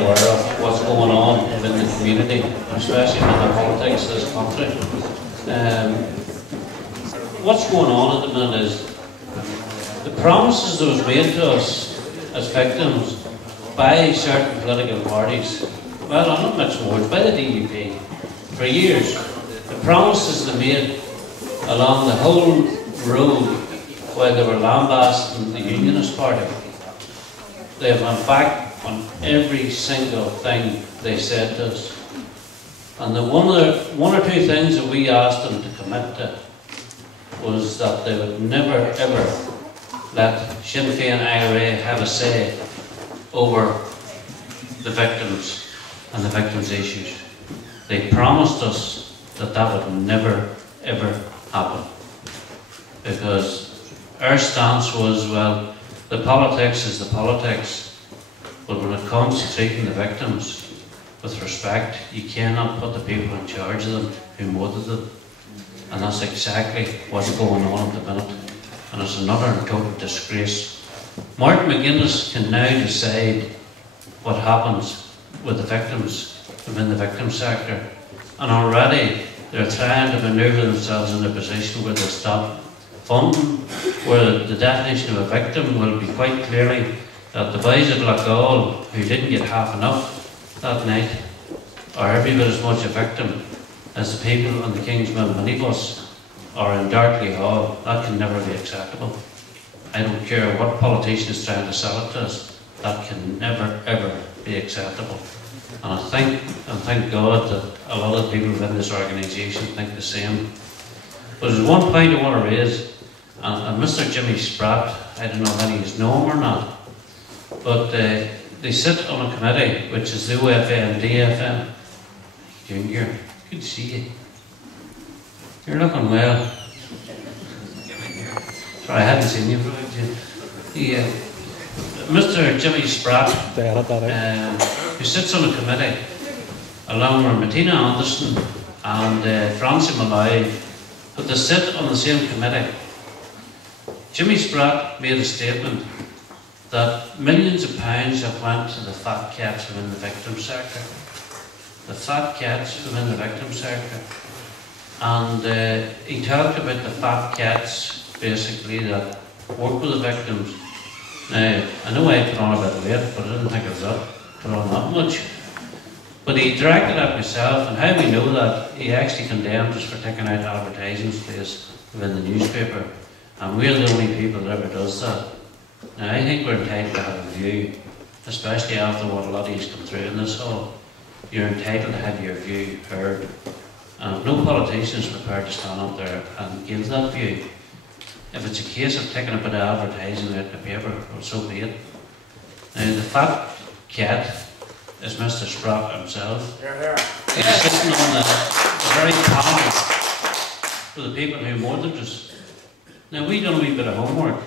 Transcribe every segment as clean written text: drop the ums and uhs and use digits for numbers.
aware of what's going on within the community, especially in the politics of this country. What's going on at the minute is the promises that was made to us as victims by certain political parties, well, I'm not much more, by the DUP, for years. The promises they made along the whole road while they were lambasting the Unionist Party, they have went back on every single thing they said to us. And the one or two things that we asked them to commit to was that they would never ever let Sinn Féin IRA have a say over the victims and the victims' issues. They promised us that that would never ever happen, because our stance was, well, the politics is the politics, but when it comes to treating the victims with respect, you cannot put the people in charge of them who murdered them. And that's exactly what's going on at the minute. And it's another total disgrace. Martin McGuinness can now decide what happens with the victims within the victim sector. And already they're trying to manoeuvre themselves in a position where they stop funding, where the definition of a victim will be quite clearly that the boys of Loughgall who didn't get half enough that night are every bit as much a victim as the people on the Kingsmill minibus or in Dartley Hall. That can never be acceptable. I don't care what politician is trying to sell it to us, that can never ever be acceptable. And I think, and thank God, that a lot of people within this organisation think the same. But there's one point I want to raise, and Mr. Jimmy Spratt, I don't know if any of you know him or not, but they sit on a committee which is the OFA and DFM. Junior, good to see you. You're looking well. Sorry, I hadn't seen you for a while. Mr. Jimmy Spratt, who sits on a committee along with Martina Anderson and Francie Malloy, but they sit on the same committee. Jimmy Spratt made a statement that millions of pounds have went to the fat cats within the victim sector. The fat cats within the victim sector. And he talked about the fat cats, basically, that work with the victims. Now, I know I put on a bit of weight, but I didn't think it was up, put on that much. But he directed at myself, and how we know that, he actually condemned us for taking out advertising space within the newspaper. And we're the only people that ever does that. Now, I think we're entitled to have a view, especially after what a lot of you's come through in this hall. You're entitled to have your view heard. And no politician is prepared to stand up there and give that view. If it's a case of taking a bit of advertising out in the paper, well, so be it. Now, the fat cat is Mr. Spratt himself. He's sitting on the very panel for the people who murdered us. Now, we done a wee bit of homework.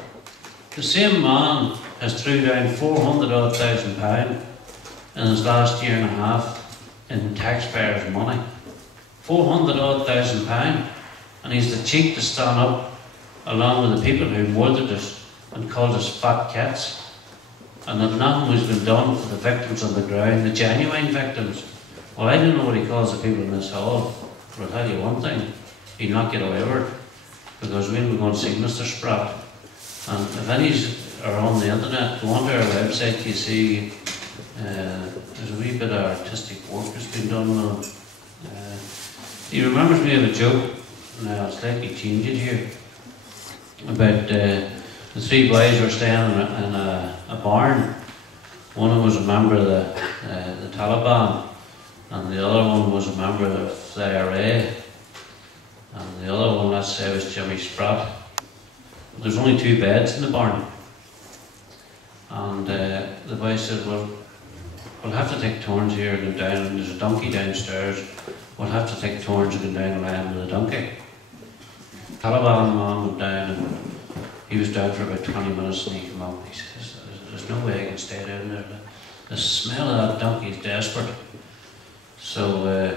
The same man has threw down £400,000 in his last year and a half in taxpayers' money. £400,000, and he's the cheek to stand up along with the people who murdered us and called us fat cats, and that nothing has been done for the victims on the ground, the genuine victims. Well, I don't know what he calls the people in this hall, but I'll tell you one thing, he'll not get away with it, because we'll be going to see Mr. Spratt. And if any are on the internet, go onto our website, you see there's a wee bit of artistic work that's been done on. He remembers me of a joke, now I'll slightly change it here, about the three boys were staying in a barn. One of them was a member of the Taliban, and the other one was a member of the IRA, and the other one, let's say, was Jimmy Spratt. There's only 2 beds in the barn, and the boy said, well, we'll have to take turns here and go down, and there's a donkey downstairs, we'll have to take turns and go down and land with the donkey. Taliban man went down, and he was down for about 20 minutes, and he came up and he says, there's no way I can stay down there. The smell of that donkey is desperate. So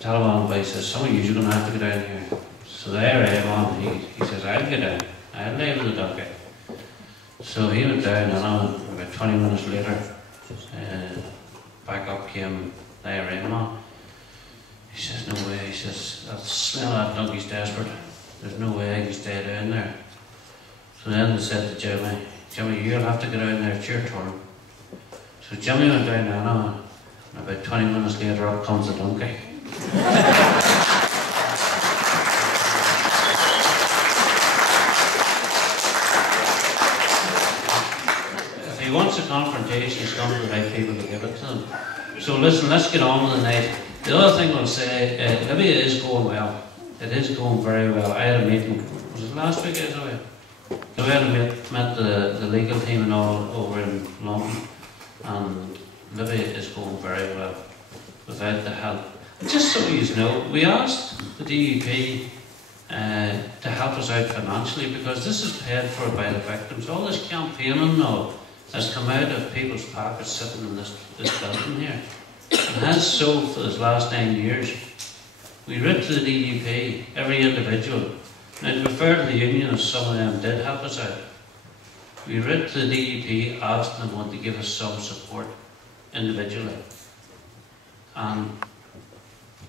Taliban boy says, some of you are going to have to go down here. So the IRA man, he says, I'll get down. I'll lay with the donkey. So he went down, and about 20 minutes later, back up came the IRA man. He says, no way, he says, that donkey's desperate. There's no way I can stay down there. So then they said to Jimmy, you'll have to get down there, it's your turn. So Jimmy went down there now, and about 20 minutes later up comes the donkey. If he wants a confrontation, he's come to the right people to give it to them. So listen, let's get on with the night. The other thing I'll say, Libya is going well. It is going very well. I had a meeting, was it last week I saw you? So I had met the legal team and all over in London, and Libya is going very well without the help. Just so you know, we asked the DUP to help us out financially because this is paid for by the victims. All this campaigning now has come out of people's pockets sitting in this building here. It has so for the last 9 years. We wrote to the DUP, every individual. Now to be fair to the unionists, some of them did help us out. We wrote to the DUP asking them to give us some support individually. And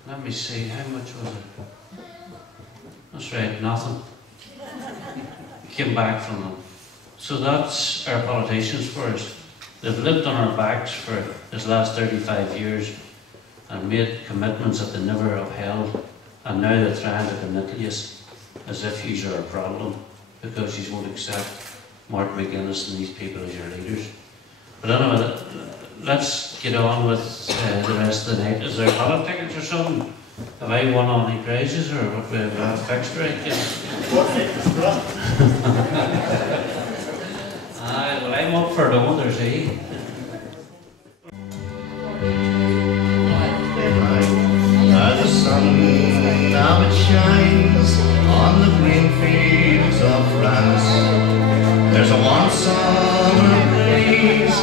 let me see, how much was it? That's right, nothing. Came back from them. So that's our politicians for us. They've lived on our backs for this last 35 years and made commitments that they never upheld, and now they're trying to manipulate us as if you are a problem because you won't accept Mark McGuinness and these people as your leaders. But anyway, let's get on with the rest of the night. Is there ballot tickets or something? Have I won all any prizes or what we have fixed right yet? Aye, well I'm up for the others, eh? The sun now it shines on the green fields of France. There's a warm summer breeze